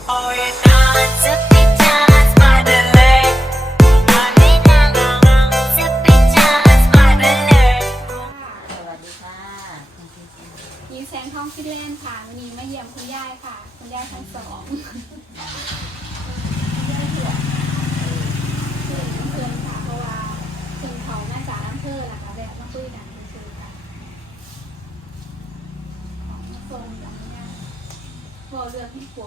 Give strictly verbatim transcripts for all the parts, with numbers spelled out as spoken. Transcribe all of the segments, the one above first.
Oh, you're not to be judged by the lake. To be judged by the lake. สวัสดีค่ะยิงแสงทองฟินแลนด์ค่ะวันนี้มาเยี่ยมคุณยายค่ะ คุณยายทั้งสองเพื่อนเพื่อนค่ะเพราะว่าเพื่อนเขามาจากอำเภอแหละค่ะแบบมาคุยกันเฉยๆค่ะของมาส่งอย่างเงี้ยบอกเรื่องที่ปวด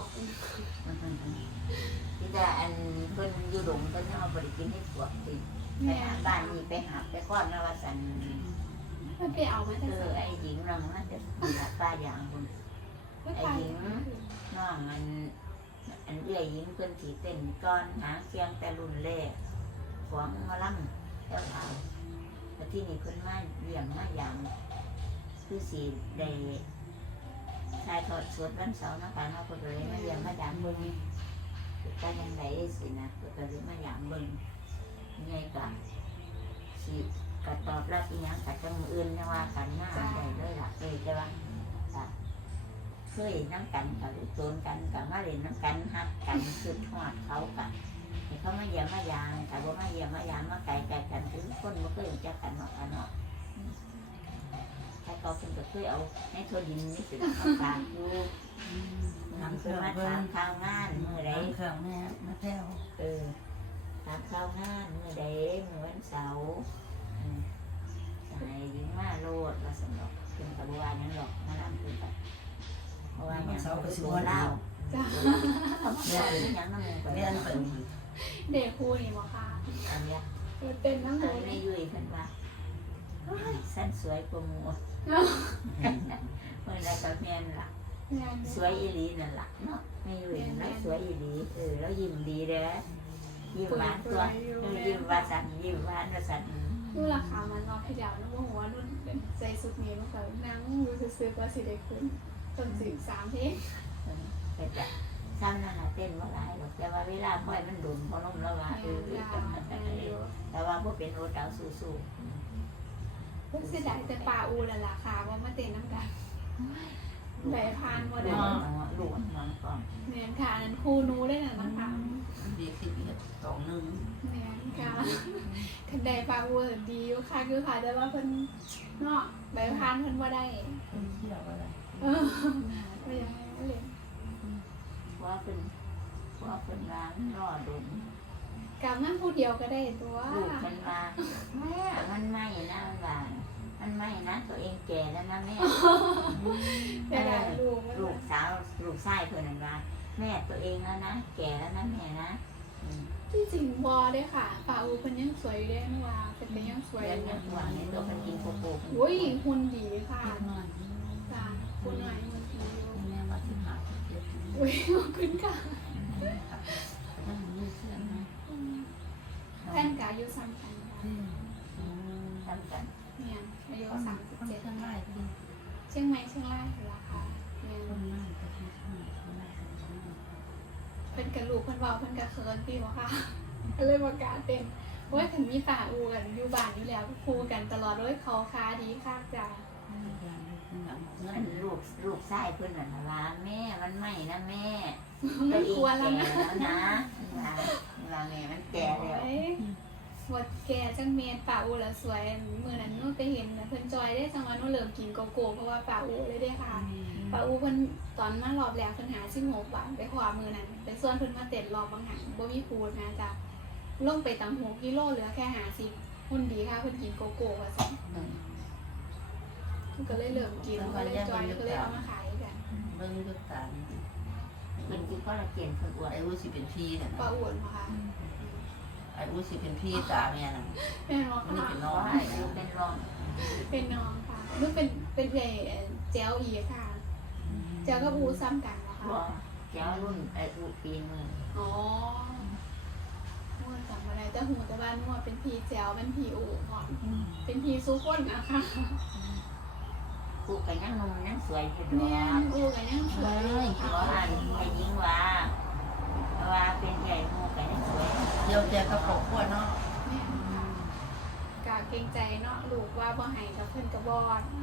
ที่จะอันเพิ่นอยู่หลงเพิ่นเอาบริกินให้ปวดติไปหาบ้านนี่ไปหาไปก้อนนวสันมันไปเอามาเอจากอไหนไอ้หญิงเรามันจะหาป้าอย่างคนไอ้หญิงน้องมันอันเอื้อยหญิงเพิ่นสีเต้นก้อนหาเสียงแต่รุ่นเล่ของมาล่ำแล้วเอาแล้วที่นี่เพิ่นมาเยี่ยมมาอย่างคือสีได้ชายทอดสวดวันเสาร์นะคะเนาะเพิ่นเลยมาเยี่ยมมาดามเบิ่งก็ยังไงสินะเพิ่นเลยมาอย่างเบิ่งไงก็สิก็ตอบรับอีหยังก็จังอื่นนะว่ากันหน้าได้เลยล่ะเคยใช่ป่ะเคยน้ำกันกับโจนกันกับมาเล่นน้ำกันฮักกันคือทอดเขากันให้เขามาเยี่ยมมายามแต่ว่ามาเยี่ยมมายามมาไกลไกลกันคือคนมันก็ยังจักกันหมดกันเนาะถ้าเขาเป็นก็เคยเอาให้ทนดินนี่สิมาฝากอยู่ทำคือมาทำข้าวงานเมื่อไรเครื่องแม่มาแถวเออทำข้าวงานเมื่อใดเมื่อวันเสาร์สายยิงมาโลดว่าสำหรับเป็นกระบวนนั้นหรอกมาลำคือแบบเพราะว่าอย่างตัวเล่าจ้าเนี่ยเป็นยังน้ำมันเรียนเป็นเด็กคู่นี่บอกค่ะอันเนี้ยเป็นน้ำหอัมูนนี้ยุ่ยขึ้นว่าสั้นสวยกว่าหมูเมื่อไรก็แม่นล่ะสวยอีหลีนั่นล่ะเนาะไม่ยุ่ยนั่นสวยอีหลีเออแล้วยิ้มดีเด้อยิ้มหวานตัวยิ้มว่าสันยิ้มหวานว่าสันดูราคามันนอกขยับนะว่าหัวรุ่นเป็นใจสุดนี้มันก็นั่งดูซื้อๆก็สิได้ขึ้นต้นสิบสามเพลงแต่จะซ้ำนั่นแหละเต้นว่าหลายหรอกแต่ว่าเวลาค่อยมันดุนพอล้มแล้วว่าเออแต่ว่าพวกเป็นโอตาสู้สู้เพิ่งเสียดายแต่ปลาอูละราคาว่ามาเต้นน้ำกันไหลพานหมดเลยหลวงนอนก่อนเนียนค่ะนั้นครูนูได้หนังนะคะดีที่เรียนสองหนึ่งเนียนค่ะคันใดปลาอูดีอยู่ค่ะคือค่ะแต่ว่าเพิ่นเนาะใบพานเพิ่นว่าได้เป็นเที่ยวอะไรเออไม่ยังไม่เลยว่าเป็นว่าเป็นร้านรอดุนกับนั่งผู้เดียวก็ได้ตัวลูกมันมาแม่มันไม่นะมันบานมันไม่นะตัวเองแก่แล้วนะแม่แต่ได้ลูกลูกสาวลูกชายเพื่อนนั่นว่าแม่ตัวเองแล้วนะแก่แล้วนะแม่นะที่จริงบอได้ค่ะปลาอูเพิ่นยังสวยอยู่ได้นะว่าเป็นแต่ยังสวยเรีอยนยู่ยังหวังในตัวมันกินโคโค่โอ้ยหุ่นดีค่ะเที่ยวนอนจ้าหุ่นหน่อยหุ่นดีอยู่แม่มาที่หาเจ็ดอุ้ยขอบคุณค่ะนั่งยืดเสื้อนะแฟนกาอายุสามพันค่ะทำกันเนี่ยอายุสามสิบคนเจ็ดข้างไล่ดีเชียงใหม่เชียงรายเหรอคะเนี่ยคนนั่งก็ที่ข้างคนไล่เพิ่นกับลูกเพิ่นเว้าเพิ่นกับเคินพี่บ่ค่ะก็เลยประกล้าศเต็มโอ้ยถึงมีป่าอูกันอยู่บ้านอยู่แล้วคูกันตลอดโอ้ยเขาค้าดีค่ะจ้ามันลูกลูกชายเพื่อนน่ะว่าแม่มันไม่นะแม่ไม่ควรแล้วนะแล้วนะว่าแม่มันแก่แล้วโอ้ยหมดแก่จังเมนป่าอูแล้วสวยมื้อนั้นหนูไปเห็นน่ะเพิ่นจอยได้จังว่าหนูเริ่มกินโกโก้เพราะว่าป่าอูเลยเด้ค่ะ ปาอูเพิ่นตอนมารอบแรกเพิ่นหาสิบหกบาทไปขวามือนั้นไปส่วนเพิ่นมาเต็ดรอบบางหันบ่มีพูดนะจ๊ะลงไปตำหกกิโลเหลือแค่หาสิบหุ่นดีค่ะเพิ่นกินโกโก้ว่าซั่นเพิ่นก็เลยเริ่มกินก็เลยจอยก็เลยเอามาขายกันเบิ้งด้วยกันเป็นที่ข้อละเกียนคนอวดไอ้วุ้สิเป็นพี่เนี่ยปลาอ้วนบ่คะไอ้วุ้สิเป็นพี่ตาแม่น่ะแม่นบ่มันนี่ค่ะเป็นเพน้อราะงว่าอายุเป็นรองเป็นน้องค่ะหรือเป็นเป็นเอ่อแจ๋วอีกค่ะแจ๋วกับอูซ้ำกันเหรอเพคะราะเจ้ารุ่นอายุปีมืออ๋อม่วนจำบ่ได้แต่หูแต่ว่านัวเป็นพี่แจ๋วเป็นพี่อูก่อนเป็นพี่สุคนนะคะกูกันยังนุ่มยังสวยอยู่ด้วแม่ยนอูก็ยังสวยอยู่เพค่ะราะว่าไอ้ยิงว่าว่าเป็นใหญ่มูกันยังสวยเดี๋ยวแกกระปกขวดเนาะกะเกรงใจเนาะลูกว่าบ่ให้กับเพิ่นกระบอด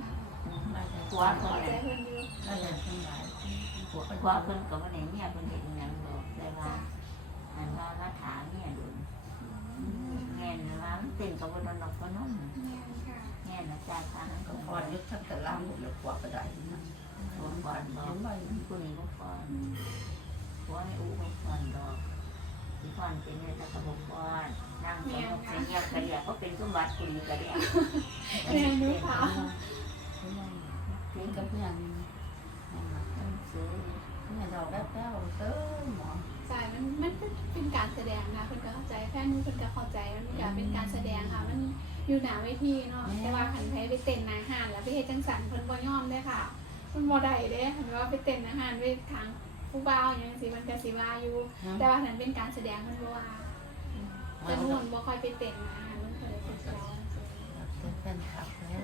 มาแต่ผัวเพิ่นใจน่ะเพิ่นอยู่มาแต่ทั้งหลายผัวผัวเพิ่นก็บ่ได้เมียเพิ่นเฮ็ดหยังดอกแต่ว่าอันว่ามาถามเมียดุนแม่นว่ามันเต้นก็บ่นอนดอกก็นอนแม่นค่ะแม่นน่ะจ่ายค่านั้นก็ก็พพออยุดทั้งแต่ล่างหมดแล้วผัวก็ได้นะผัวก่อนดอกเห็นไหมผู้นี้บ่พอผัวไม่อู้บ่พอดอกสิพรเป็นเนี่ยแต่ก็บ่พอนั่งสงบเงียบก็เรียกก็เป็นสมบัติผู้นี้ก็เรียกแม่รู้ค่ะเห็นกับเพื่อนต้องซื้อเนี่ยดอกแป๊บๆเติมหมอใช่มันมันเป็นการแสดงนะเพิ่นก็เข้าใจแฟนนู้นเพิ่นก็เข้าใจมันก็เป็นการแสดงค่ะ มันอยู่หน้าเวทีเนาะแต่ว่าคันไผไปเต้นหน้าห้านแล้วไปเฮ็ดจังซั่นเพิ่นบ่ยอมเด้อค่ะมันบ่ได้เด้คันว่าไปเต้นหน้าห้านไปทางผู้บ่าวหยังสิมันก็สิว่าอยู่ แต่ว่านั้นเป็นการแสดงมันบ่ว่าแต่นู่นบ่ค่อยไปเต้นหน้าห้านมันก็เลยเป็นเราเป็นแฟนคลับแล้ว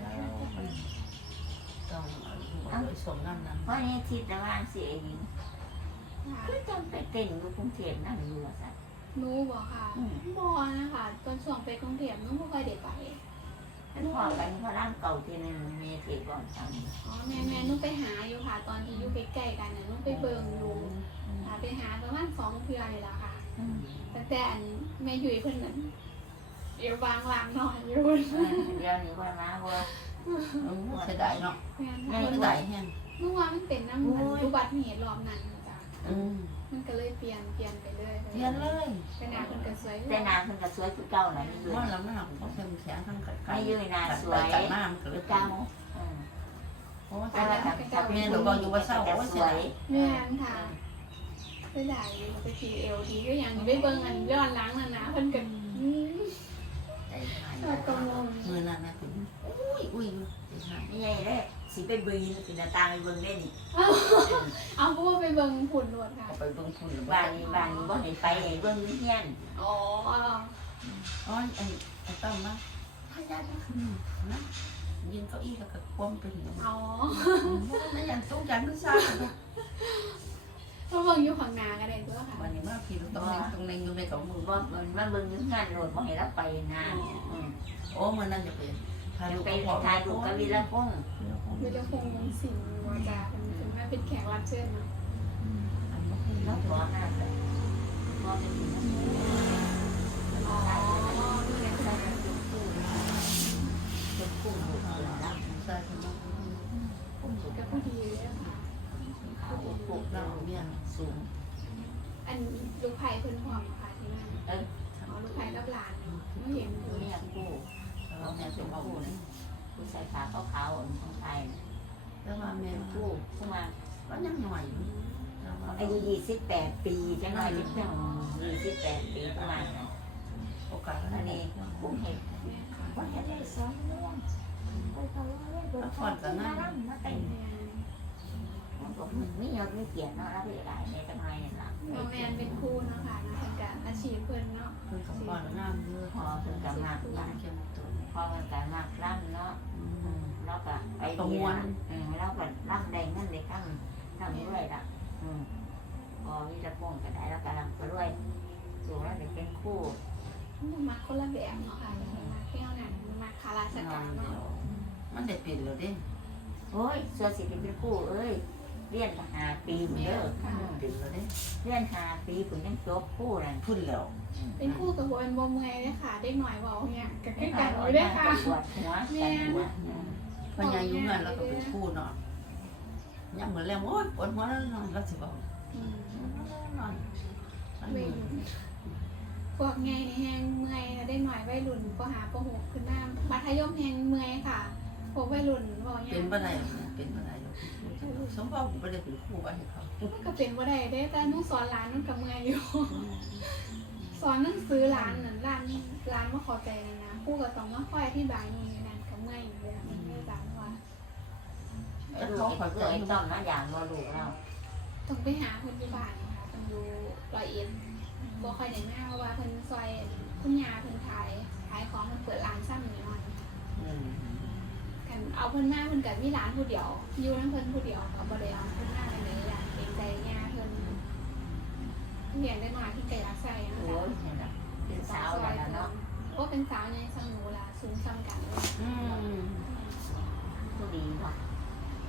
ต้องเอาไปส่งน้ำนั้นเพราะนี่ทิศตะวันสิเองคือจำไปเต้นอยู่กรุงเทพนั่นอยู่ว่าซั่นหนูบ่ค่ะบ่นะคะตอนช่วงไปกรุงเทพหนูบ่ค่อยได้ไปอันพอกันพอร่างเก่าที่นึงมีเทก่อนจังอ๋อแม่แม่หนูไปหาอยู่ค่ะ ตอนที่อยู่ใกล้ๆกันน่ะหนูไปเบิ่งอยู่อ่าไปหาประมาณสองเทื่อนี่ล่ะค่ะตั้งแต่อันแม่อยู่เพิ่นนั่นเอวบางลางหน่อยอยู่เดี๋ยวนี้ว่ามาว่าเสียดายเนาะแม่นเสียค่ะดายแห้งเมื่อวานมันเป็นน้ำมันอุบัติเหตุรอบนั้นจ้ะอืมมันก็เลยเปลี่ยนเปลี่ยนไปเรื่อยเรียนเลยแต่หน้าเพิ่นก็สวยแต่นางเพิ่นก็สวยคือเก่าน่ะนี่เลยว่าเราหน้าผมก็เข้มแข็งทั้งกัดไม่ยืนนานสวยกัดหน้ามันก็เลคืยอเก่าเก่าอืมโอ้แต่แต่ว่าว่าถ้าถ้าเป็นผู้หญิงก็สวยแม่นค่ะเสียดายอยู่ไปทีเอลดีก็ยังไปเบิ่งอันย้อนหลังนั่นนะเพิ่นก็อืมใจหายเรากังวลมือนั่นนะคุณอุ้ยอุ้ยใจหายนี่ไงเด้สิไปเบิ่งสิหน้าตาไปเบิ่งได้นี่เอาเพราะว่าไปเบิ่งผุ่นรวดค่ะเอาไปเบิ่งคุณบ้านนี้บ้านนี้บ่ให้ไปให้เบิ่งอยู่เฮียนอ๋ออ๋อไอ้ไอ้ตั้มนะพยายามนะยืนเก้าอี้แล้วก็คว่ำไปอย่างนี้อ๋อไม่อย่างต้องการก็ทราบเพราะเบิ่งอยู่ข้างหน้าก็ได้ตัวค่ะวันนี้มาพี่ตรงนี้ตรงนี้อยู่ในกับมือบ่มันมาเบิ่งอยู่งานโลดบ่ให้รับไปนะอืมโอ้มันนั่นจะไปถ่ายรูปไปกับพ่อถ่ายรูปกับวีระพงษ์วิรพงษ์วงศ์สิงห์วาจาเป็นถึงแม่เป็นแขกรับเชิญเนาะแล้วขอหน้าไปพอเป็นถึงนั้นอ๋อนี่ไงใส่จุกคู่จุกคู่อยู่ข้างหลังใช่คุณน้องกับผู้ดีเลยค่ะเขาปลูกเราเราเนี่ยสูงอันลูกไผ่เพิ่นพร้อมค่ะที่นั่นเอออ๋อลูกไผ่รับหลานไม่เห็นอยู่เนี่ยคู่เราแม่เป็นเอาผู้ใส่ขาขาวๆของไทยแล้วว่าแม่คู่ผู้มาก็ยังหน่อยอายุยี่สิบแปดปีจังหน่อยจะเพิ่งยี่สิบแปดปีประมาณนั้นโอกาสอันนี้ผมเห็นว่าจะได้สอนเรื่องไปต่อเรื่องเดินทางที่มาล่ำมาเต้นมันก็ไม่ยอดไม่เกียรติเนาะแล้วพี่ได้ในจังหวัดเนี่ยล่ะโมแมนเป็นครูเนาะค่ะนะเป็นการอาชีพเพิ่นเนาะคือกับบ้านน้ำเยอะพอเพิ่นก็มากยัล่งเข้มตัวำพอมันก็มากล่ำเนาะแล้วก็ไปเรียนแล้วก็ล่ำได้เงินได้คำทำด้วยล่ะพอวิจารณ์ก็ได้แล้วก็ล่ำก็ด้วยสูงแล้วจะเป็นคู่มันมาคนละแบบเนาะค่ะมันมาเที่ยวนั่นมันมาคาราชการเนาะมันได้ปิดแล้วเด้โอ้ยส่วนสิเป็นคู่เอ้ยเรียนหาปีเด้อปิดแล้วเด้เรียนหาปีผมยังจบคู่นั่นพุ่นแล้วเป็นครูกับบ่เป็นบ่เมื่อยเลยค่ะเด็กหน่อยเว้าเนี่ยก็ไม่คือกักัน นเลเลย ยเด้ได้อค่ะค่ะปวดหัวกันหัวพญายุงานแล้วก็เป็นคู่เนาะยังเหมือนแล้วโอ๊ยปวดหัวแล้วนอนแล้วสิบอกอืมนอนมันเว้ยพวกไงในแฮงเมื่อยนะเด็กหน่อยวัยรุ่นก็หาปหกขึ้นหน้ามัธยมแฮงเมื่อยค่ะพวกวัยรุ่นเว้าเนี่ยเป็นบ่ได้เป็นบ่ได้สมบอกบ่ได้เป็นคู่ไว้ให้เขามันก็เป็นบ่ได้เด้แต่หนูสอนหลานมันก็เมื่อยอยู่ สอนหนังสือหลานนั่นหลานหลานบ่เข้าใจนั่นนะครูก็ต้องมาคอยอธิบายนู่นนี่นั่นก็เมื่อยอยู่เลยมันไม่ได้ว่าไอ้ลูกไอ้เพื่อนไอ้ต้อมนะอย่างเราลูกเราต้องไปหาเพิ่นที่บ้านค่ะต้องอยู่ร้อยเอ็ดบ่ค่อยได้มาเพราะว่าเพิ่นซอยคุณยาเพิ่นขายขายของเพิ่นเปิดร้านซ้ำนี่หน่อยกันเอาเพิ่นมาเพิ่นก็มีร้านผู้เดียวอยู่นำเพิ่นผู้เดียวก็บ่ได้เอาเพิ่นมาไหนล่ะเกรงใจยาเพิ่นเรียนได้น้อยเพิ่นก็อยากใส่นะโอ้จ๊ะยนี่แหละเป็นสาวแล้วเนาะโอ้เป็นสาวในสังหนูล่ะสูงซ้ำกันเลยอืมผู้ดีเนาะค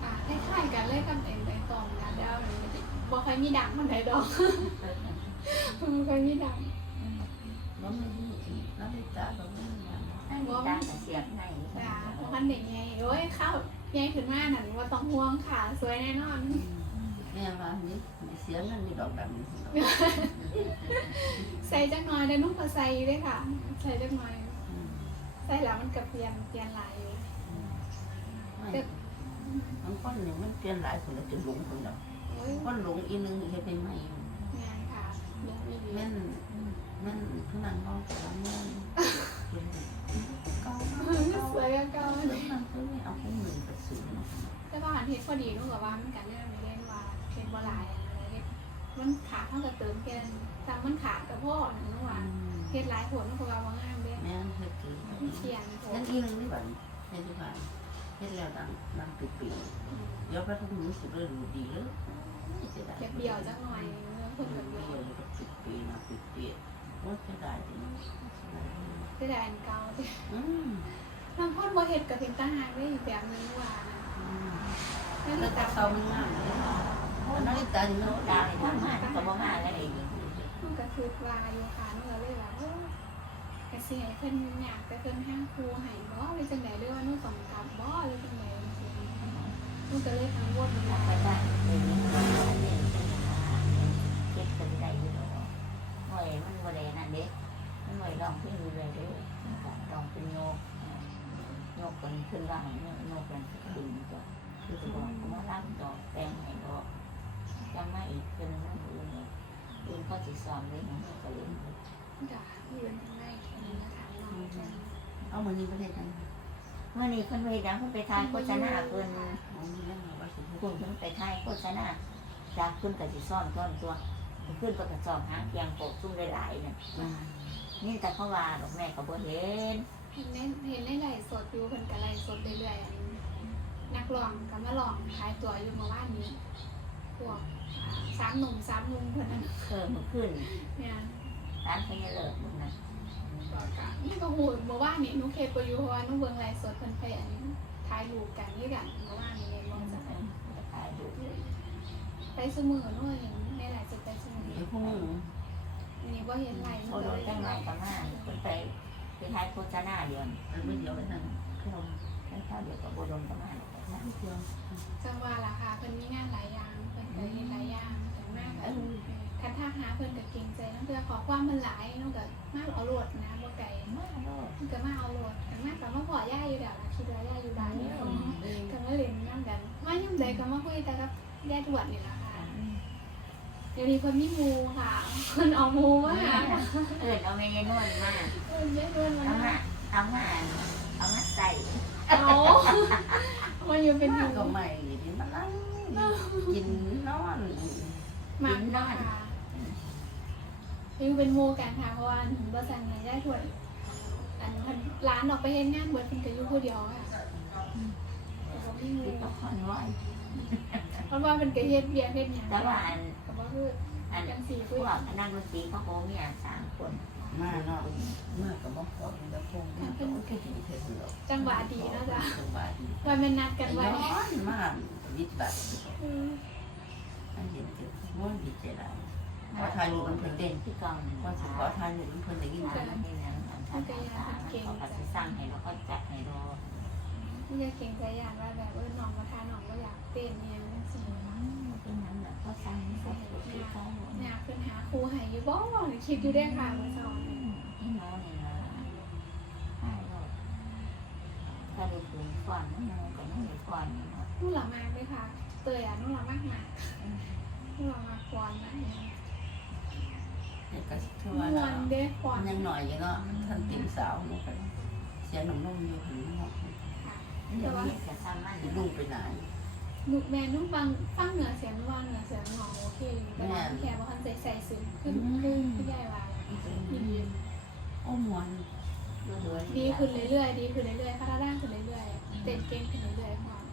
อ่าคล้ายๆกันเลยกับเอ็นใบตองนะเดี๋ยวมันบ่ค่อยมีดังมันไหนดอกมันบ่ค่อยมีดังแล้วไม่รู้แล้วไม่ตาเราไม่รู้นั่นตาเสียบในจ้าเพราะมันเด็กไงโอ้ยเข้าใหญ่ขึ้นมาหนันว่าต้องห่วงค่ะสวยแน่นอนแม่ว่านี่เสียเงินมีดอกดำใส่จักหน่อยได้นุ่งก็ใส่ด้วยค่ะ ใส่จักหน่อยใส่แล้วมันก็เปลี่ยนเปลี่ยนหลายอยู่มันก้อนหนึ่งมันเปลี่ยนหลายคนแล้วจะหลงคนเดียวโอ้ยก้อนหลงอีนึงเฮ็ดได้ไหมงานค่ะลงอีกแม่นแม่นพนังห้องแต่ละแม่นเก่าสวยก็เก่าแล้วมันก็ไม่เอาของหนึ่งกระสุนแต่ว่าอันเฮ็ดพอดีนุ่งกับว่ามันกันแน่ไม่เล่นว่าเฮ็ดบ่หลายอะไรเฮ็ดมันขาดเท่ากับเติมแกนแต่มันขาดกับพ่อนุ่งว่าเฮ็ดหลายผลนุ่งกับว่าว่างามเด้แม่นเฮ็ดคือเขียนผนั่มนอีนึงนี่บัดเฮ็ดดีกว่าเฮ็ดแล้วดังดังปีปีเดี๋ยวไปทุกมือสุดเลยดูดีเลยเก็บเดี่ยวจักหน่อยเรื่องคนกับเดี่ยวปีปีนะปีปีว่าจะได้ดีคือได้อันเก่าเด้อืมบางคนบ่เฮ็ดก็เป็นตาหางได้อีกแบบนึงว่านะนั่นแล้คืวอแต่ตาเขามันงามเลยนั่นตาดีโนเนาะดาวทำงานก็บ่มาแล้วอีกมันก็คือว่าอยู่ค่ะนั่นก็เลยว่าโอ้ก็สิให้เพิ่นอยากแต่เพิ่นหาครูให้บ่หรือจังได๋หรือว่าหนูต้องกลับบ่หรือจังได๋จังซี่หนูก็เลยกังวลว่าไปได้เลยเรียนเป็นเก็บกันได้อยู่ดอกหน่วยมันบ่ได้นั่นเด้มันหน่วยลองขึ้นอยู่เลยเด้ลองเป็นโยกโยกกันขึ้นล่างโยกกันขึ้นก็คือจะบอกว่าล่างดอกแปลงให้ดอกจำมาอีกเป็นนั่นอื่นอื่นก็สิสอนเลยของก็เรียนจ้ะอยู่ในไร่นี่นะคะน้องจังเอามันนี่ประเทศนั้นเมื่อนี้คนไปดังคนไปทายโฆษณาเพิ่นของนี่แล้วว่าสิคุณเพิ่นไปทายโฆษณาจากขึ้นกับสิซ่อนก้อนตัวขึ้นก็กระสอบหางเพียงโปกซุ่มหลายๆเนี่ยนี่แต่เขาว่าดอกแม่ก็บ่เห็นเห็นในเห็นในไร่สดอยู่เพิ่นก็ไร่สดเรื่อยๆอันนักร้องก็มาร้องขายตัวอยู่เมื่อวานนี้พวกสามหนุ่มสามลุงเพิ่นน่ะเคยมาขึ้นเนี่ยร้านเขาจะเลิกหมดนะบอกกะนี่ก็หูเมื่อวานนี้หนุเคยไปอยู่เพราะว่าหนุเบิ่งไลฟ์สดเพิ่นไปอันถ่ายรูปกันด้วยกันเมื่อวานนี้เลยมองจากจะขายดูไปสมือหนู่เห็นในไลฟ์สดไปสมือไอ้พวกมึงอันนี้บ่เห็นไลฟ์โอ้นู่โหเลยจังไรก็มาคนไปไปทายโฆษณาเดียวมันไม่เดียวกันนั่นขนมแค่ข้าวเดียวกับโบดมก็มาไม่เดียวจังว่าล่ะค่ะเพิ่นมีงานหลายอย่างเพิ่นก็เฮ็ดหลายอย่างถึงมากกันคันถ้าหาเพิ่นก็เกรงใจนำเพื่อขอความเพิ่นหลายหนูก็มาเอาโลดนะบ่ไกลมาโลดเพิ่นก็มาเอาโลดกันมากก็มาขอย่าอยู่แล้วล่ะคิดว่าย่าอยู่บ้านนี่ก็มาเล่นนำกันมายามใดก็มาคุยแต่กับย่าทวดนี่ล่ะค่ะเดี๋ยวนี้เพิ่นมีหมู่ค่ะเพิ่นเอาหมู่มาหาเอิญเอาเมยนวลมาเพิ่นย่าทวดมาเอามาเอามาเอามาใส่เอามันอยู่เป็นหมู่ก็ไม่ดีมันนั่งกินนอนมากเนาะค่ะอยู่เป็นหมู่กันค่ะเพราะว่าบ่สั่งให้ย่าทวดอันเพิ่นร้านออกไปเฮ็ดงานเบิดเพิ่นก็อยู่ผู้เดียวค่ะแต่บ่มีหมู่ที่ก็ค่อนน้อยเพราะว่าเพิ่นก็เฮ็ดเวียกเฮ็ดหยังแต่ว่าอันก็บ่คืออันจังซี่พคุยวกนักดนตรีเขาโค้งเนี่ยสามคนมาเนาะเมื่อกับบ่พอแล้วพงก็โอเคดีเท่าเดิมจังหวะดีเนาะจ้ะจังหวะดีว่าแม่นนัดกันไว้นอนมาวิทย์บัตรอืมอันเห็นจะม้วนดีใจได้พอทายรูปมันเพิ่นเต้นที่กองพอสิขอทายรูปมันเพิ่นได้ยินทำให้นั้นทำให้เขาก็จะสร้างให้เราก็จัดให้เรานี่จะเก่งใจย่านว่าแบบเออน้องบ่ทาน้องบ่อยากเต้นอีหยังจังซี่เป็นนั้นแบบก็สร้างให้เขาที่เขาอยากเพิ่นหาครูให้อยู่บ่คิดอยู่ได้ค่ะมื้อเช้านี่ที่น้องเนี่ยนะให้เราถ้าได้ถึงก่อนน้องก็ไม่ได้ก่อนหนูละมากเลยค่ะเตยอ่ะหนูละมากมากหนูละมากกวนนะเนี่ยก็คือม่ว่าวนเนาะเด้กวนยังหน่อยอยู่เนาะท่านติ่มสาวมันก็เสียน้ำนมอยู่หือหอกเดี๋ยวนี้จะสร้างมันลูกไปไหนหนูแม่หนูฟังฟังเหนือเสียงว่าเหนือเสียงหนองโอเคแต่ว่าแค่บ่คันใส่ใส่ซึ้งขึ้นขึ้นขึ้นใหญ่ว่าดีโอ้มวนดีขึ้นเรื่อยๆดีขึ้นเรื่อยๆพัฒนาขึ้นเรื่อยๆเต้นเก่งขึ้นเรื่อยๆค่ะ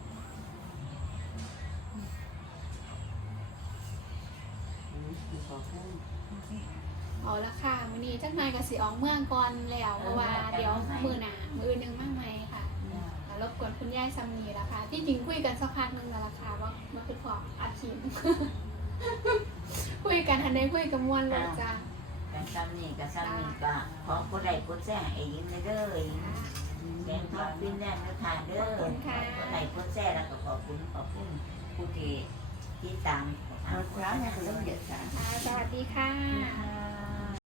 เอาละค่ะมื้อนี้จักหน่อยก็สิออกเมืองก่อนแล้วเพราะว่าเดี๋ยวมื้อหน้ามื้ออื่นหนึงมาใหม่ค่ะก็รบกวนคุณยายซัมนีละค่ะที่จริงคุยกันสักพักหนึงแล้วล่ะค่ะว่ามาคือพออาทิตย์ คุยกันทันได้คุยกับมวลเลยจ้ากันซ้ำนี่กันซ้ำนี่ก็ขอผู้ใดผู้แซ่ไอ้ยิ้มเลยเด้อแกงทอดปิ้งแน่นนะค่ะเด้อผู้ใดผู้แซ่แล้วก็ขอบคุณขอบคุณผู้ที่ที่ตามเอาร้านเนี่ยคือเรื่องเด็ดจ้ะค่ะสวัสดีค่ะค่ะ